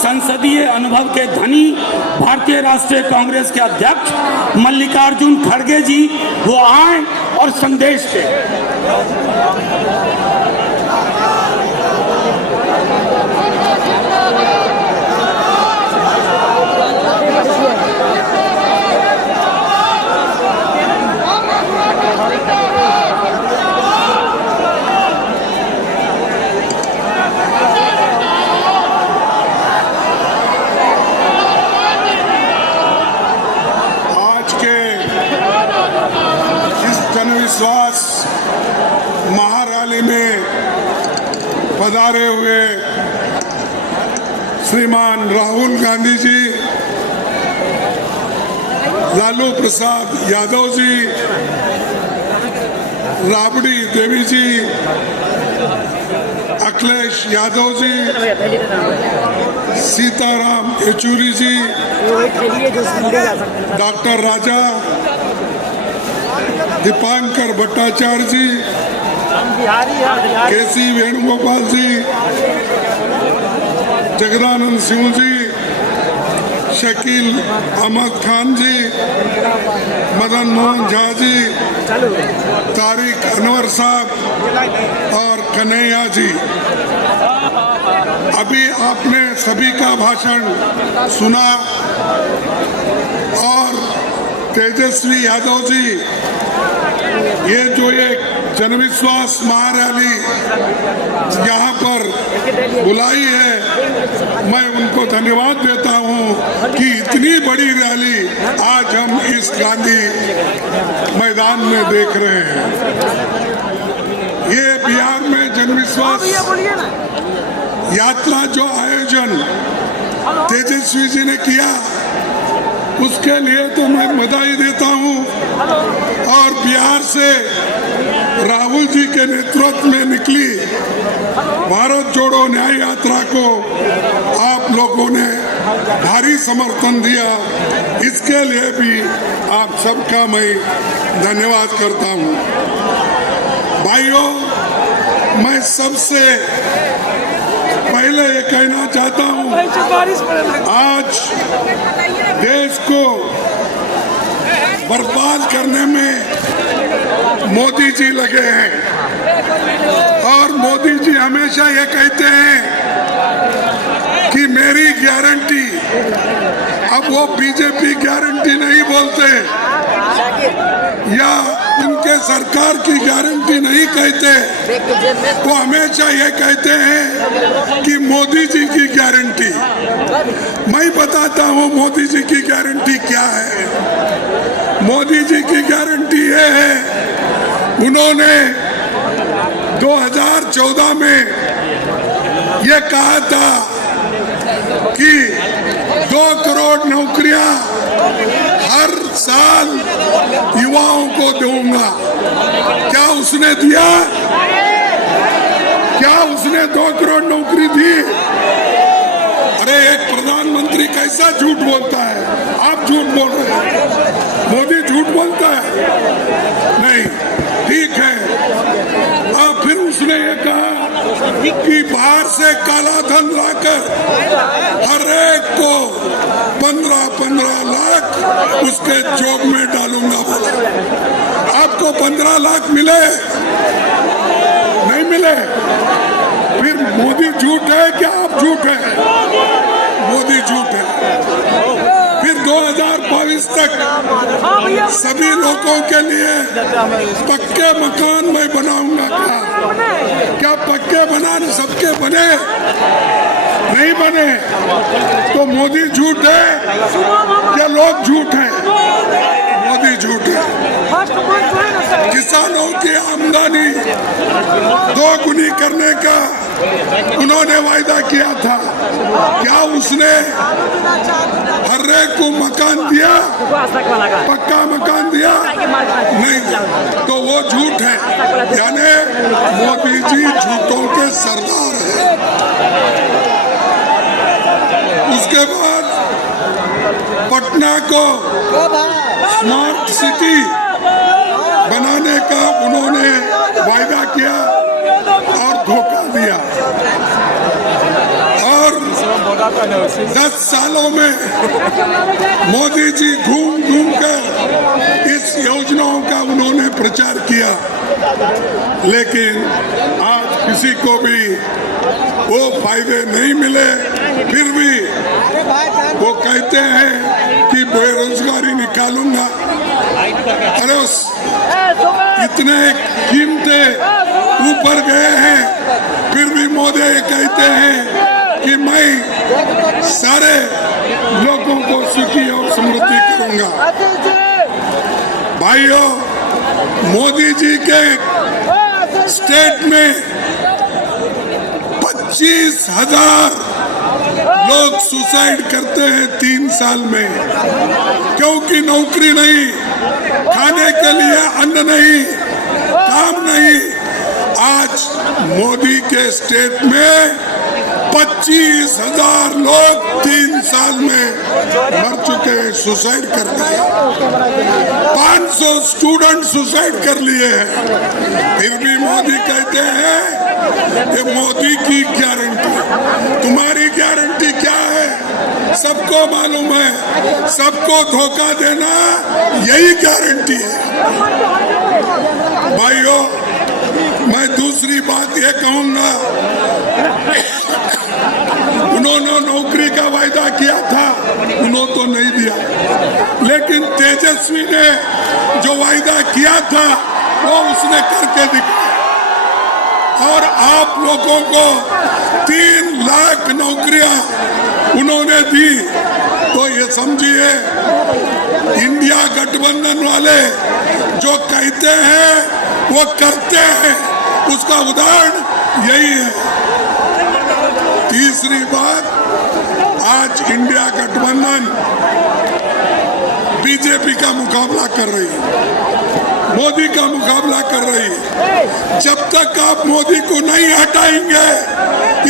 संसदीय अनुभव के धनी भारतीय राष्ट्रीय कांग्रेस के अध्यक्ष मल्लिकार्जुन खड़गे जी वो आए और संदेश दें। जनविश्वास महारैली में पधारे हुए श्रीमान राहुल गांधी जी, लालू प्रसाद यादव जी, राबड़ी देवी जी, अखिलेश यादव जी, सीताराम येचुरी जी, डॉक्टर राजा, दीपांकर भट्टाचार्य जी, केसी वेणुगोपाल जी, जगदानंद सिंह जी, शकील अहमद खान जी, मदन मोहन झा जी, तारिक अनवर साहब और कन्हैया जी। अभी आपने सभी का भाषण सुना और तेजस्वी यादव जी ये जो एक जनविश्वास महारैली यहाँ पर बुलाई है, मैं उनको धन्यवाद देता हूँ कि इतनी बड़ी रैली आज हम इस गांधी मैदान में देख रहे हैं। ये बिहार में जनविश्वास यात्रा जो आयोजन तेजस्वी जी ने किया उसके लिए तो मैं बधाई देता हूँ और बिहार से राहुल जी के नेतृत्व में निकली भारत जोड़ो न्याय यात्रा को आप लोगों ने भारी समर्थन दिया, इसके लिए भी आप सबका मैं धन्यवाद करता हूँ। भाइयों, मैं सबसे पहले ये कहना चाहता हूँ, आज देश को बर्बाद करने में मोदी जी लगे हैं और मोदी जी हमेशा ये कहते हैं कि मेरी गारंटी, अब वो बीजेपी गारंटी नहीं बोलते या उनके सरकार की गारंटी नहीं कहते, वो हमेशा ये कहते हैं कि मोदी जी की गारंटी। मैं बताता हूँ मोदी जी की गारंटी क्या है। मोदी जी की गारंटी ये है, उन्होंने 2014 में ये कहा था कि 2 करोड़ नौकरियां हर साल युवाओं को दूंगा। क्या उसने दिया? क्या उसने 2 करोड़ नौकरी दी? अरे एक प्रधानमंत्री कैसा झूठ बोलता है? आप झूठ बोल रहे हैं, मोदी झूठ बोलता है? नहीं, ठीक है। अब फिर उसने ये कहा कि बाहर से काला धन लाकर हर एक को 15-15 लाख उसके जॉब में डालूंगा बोला। आपको 15 लाख मिले? नहीं मिले। फिर मोदी झूठ है क्या आप झूठ है? मोदी झूठ है। फिर 2022 तक सभी लोगों के लिए पक्के मकान मैं बनाऊंगा। क्या पक्के बनाने सबके बने? नहीं बने। तो मोदी झूठ है क्या लोग झूठ हैं? मोदी झूठ है। किसानों की आमदनी 2 गुनी करने का उन्होंने वायदा किया था। क्या उसने हर एक को मकान दिया? पक्का मकान दिया? नहीं। तो वो झूठ है। यानी मोदी जी झूठों के सरदार हैं। उसके बाद पटना को स्मार्ट सिटी बनाने का उन्होंने वायदा किया और धोखा दिया। और 10 सालों में मोदी जी घूम घूम कर इस योजनाओं का उन्होंने प्रचार किया, लेकिन आज किसी को भी वो फायदे नहीं मिले। फिर भी वो कहते हैं कि बेरोजगारी निकालूंगा। अरे इतने कीमतें ऊपर गए हैं, फिर भी मोदी कहते हैं कि मैं सारे लोगों को सुखी और समृद्धि करूंगा। भाइयों, मोदी जी के स्टेट में 25,000 लोग सुसाइड करते हैं 3 साल में, क्योंकि नौकरी नहीं, खाने के लिए अन्न नहीं, काम नहीं। आज मोदी के स्टेट में 25,000 लोग 3 साल में मर चुके हैं, सुसाइड कर लिए। 500 स्टूडेंट सुसाइड कर लिए हैं। फिर भी मोदी कहते हैं कि मोदी की गारंटी। तुम्हारी गारंटी क्या है? सबको मालूम है, सबको धोखा देना यही गारंटी है। भाइयों, मैं दूसरी बात ये कहूंगा, उन्होंने नौकरी का वायदा किया था, उन्होंने तो नहीं दिया, लेकिन तेजस्वी ने जो वायदा किया था वो उसने करके दिखाया। और आप लोगों को 3 लाख नौकरियां उन्होंने दी। तो ये समझिए, इंडिया गठबंधन वाले जो कहते हैं वो करते हैं, उसका उदाहरण यही है। तीसरी बात, आज इंडिया गठबंधन बीजेपी का मुकाबला कर रही है, मोदी का मुकाबला कर रही है। जब तक आप मोदी को नहीं हटाएंगे,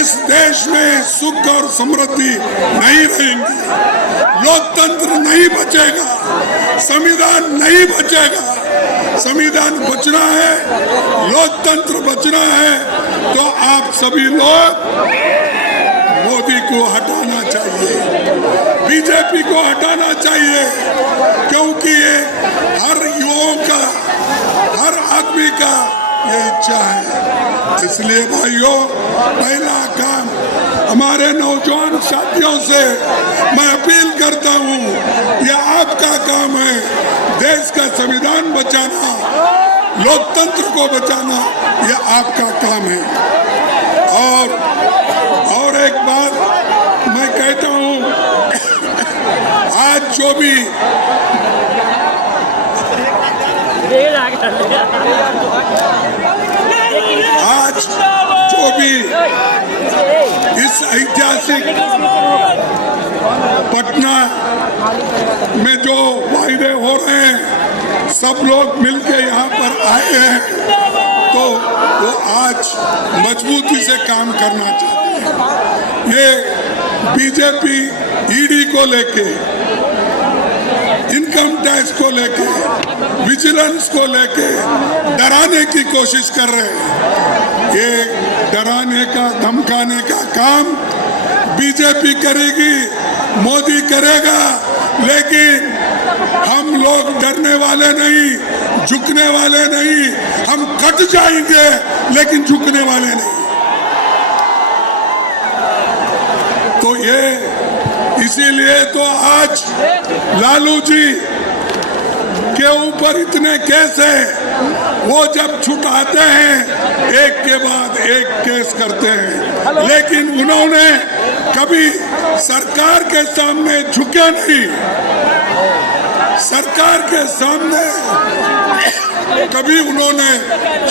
इस देश में सुख और समृद्धि नहीं रहेंगी, लोकतंत्र नहीं बचेगा, संविधान नहीं बचेगा। संविधान बचना है, लोकतंत्र बचना है, तो आप सभी लोग मोदी को हटाना चाहिए, बीजेपी को हटाना चाहिए, क्योंकि ये हर युवाओं का, हर आदमी का ये इच्छा है। इसलिए भाइयों, पहला काम हमारे नौजवान साथियों से मैं अपील करता हूँ, ये आपका काम है, देश का संविधान बचाना, लोकतंत्र को बचाना, ये आपका काम है। और एक बात मैं कहता हूँ, आज जो भी इस ऐतिहासिक पटना में जो वायदे हो रहे हैं, सब लोग मिलके यहाँ पर आए हैं, तो वो आज मजबूती से काम करना चाहते हैं। ये बीजेपी ईडी को लेके, इनकम टैक्स को लेके, विजिलेंस को लेके डराने की कोशिश कर रहे हैं। ये डराने का, धमकाने का काम बीजेपी करेगी, मोदी करेगा, लेकिन हम लोग डरने वाले नहीं, झुकने वाले नहीं। हम कट जाएंगे लेकिन झुकने वाले नहीं। तो ये इसीलिए तो आज लालू जी के ऊपर इतने केस है, वो जब छुटाते हैं एक के बाद एक केस करते हैं, लेकिन उन्होंने कभी सरकार के सामने झुके नहीं, सरकार के सामने कभी उन्होंने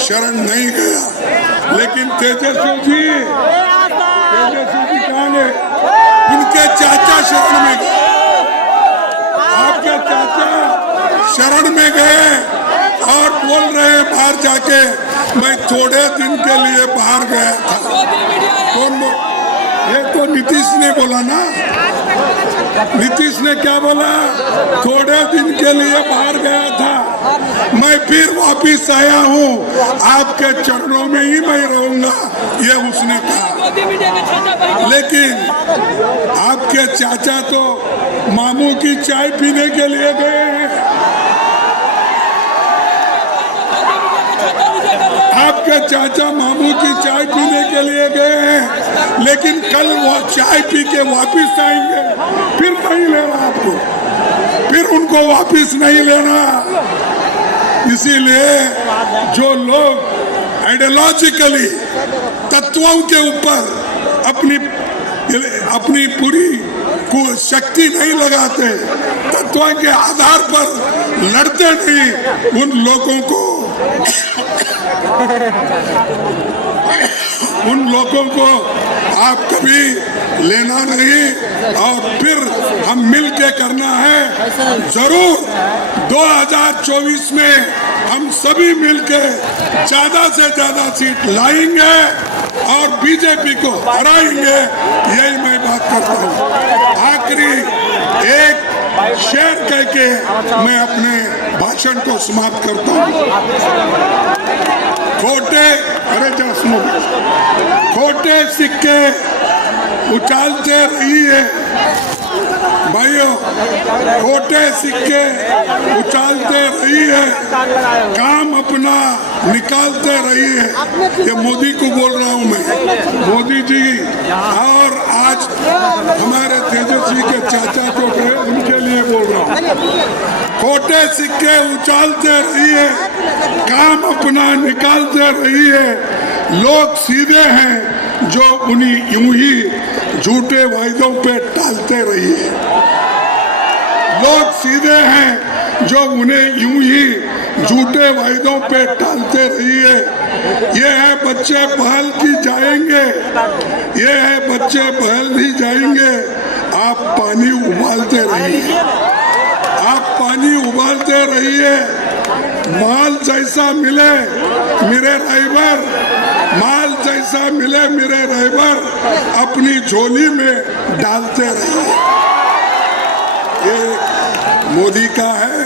शरण नहीं गया। लेकिन तेजस्वी जी कहाँ गए? उनके चाचा शरण में गए, आपके चाचा शरण में गए और बोल रहे हैं बाहर जाके, मैं थोड़े दिन के लिए बाहर गया था। ये तो नीतीश ने बोला ना। नीतीश ने क्या बोला, थोड़े दिन के लिए बाहर गया था, मैं फिर वापिस आया हूँ, आपके चरणों में ही मैं रहूंगा, ये उसने कहा। लेकिन आपके चाचा तो मामू की चाय पीने के लिए गए हैं। आपके चाचा मामू की चाय पीने के लिए गए हैं, लेकिन कल वो चाय पी के वापिस आएंगे, फिर नहीं लेना आपको, फिर उनको वापिस नहीं लेना। इसीलिए जो लोग आइडियोलॉजिकली तत्वों के ऊपर अपनी पूरी शक्ति नहीं लगाते, तत्वों के आधार पर लड़ते नहीं, उन लोगों को आप कभी लेना नहीं। और फिर हम मिल के करना है जरूर। 2024 में हम सभी मिल के ज्यादा से ज्यादा सीट लाएंगे और बीजेपी को हराएंगे, यही मैं बात करता हूँ। आखिरी एक शेर कह के मैं अपने भाषण को समाप्त करता हूँ। खोटे सिक्के उछालते रहिए भाइयों, खोटे सिक्के उछालते रहिए, काम अपना निकालते रहिए। ये मोदी को बोल रहा हूँ मैं, मोदी जी। और आज हमारे तेजस्वी के चाचा जो थे उनके लिए बोल रहा हूँ, खोटे सिक्के उछालते रहिए, काम अपना निकालते रहिए। लोग सीधे हैं जो उन्हीं यूं ही झूठे वायदों पे टालते रहिए। लोग सीधे हैं जो उन्हें यूं ही झूठे वायदों पे टालते रहिए। ये है बच्चे पहल की जाएंगे, ये है बच्चे पहल भी जाएंगे। आप पानी उबालते रहिए, आप पानी उबालते रहिए। माल जैसा मिले मेरे ड्राइवर, माल जैसा मिले मेरे ड्राइवर, अपनी झोली में डालते रहिए। ये मोदी का है,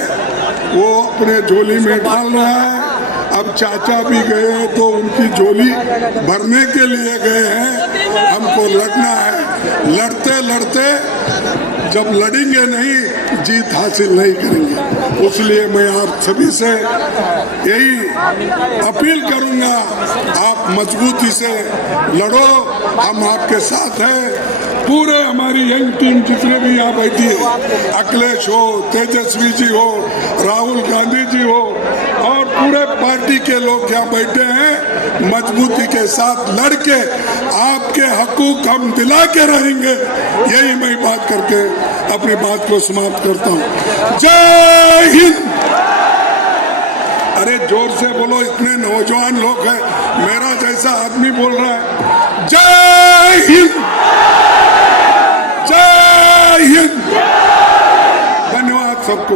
वो अपने झोली में डाल रहा है। अब चाचा भी गए तो उनकी झोली भरने के लिए गए हैं। हमको लड़ना है, लड़ते लड़ते जब लड़ेंगे नहीं जीत हासिल नहीं करेंगे। इसलिए मैं आप सभी से यही अपील करूंगा, आप मजबूती से लड़ो, हम आपके साथ हैं। पूरे हमारी यंग टीम जितने भी यहाँ बैठी है, अखिलेश हो, तेजस्वी जी हो, राहुल गांधी जी हो और पूरे पार्टी के लोग यहाँ बैठे हैं, मजबूती के साथ लड़के आपके हकूक हम दिला के रहेंगे। यही मैं बात करके अपनी बात को समाप्त करता हूँ। जय हिंद। अरे जोर से बोलो, इतने नौजवान लोग हैं, मेरा जैसा आदमी बोल रहा है। जय हिंद, जय हिंद। धन्यवाद सबको।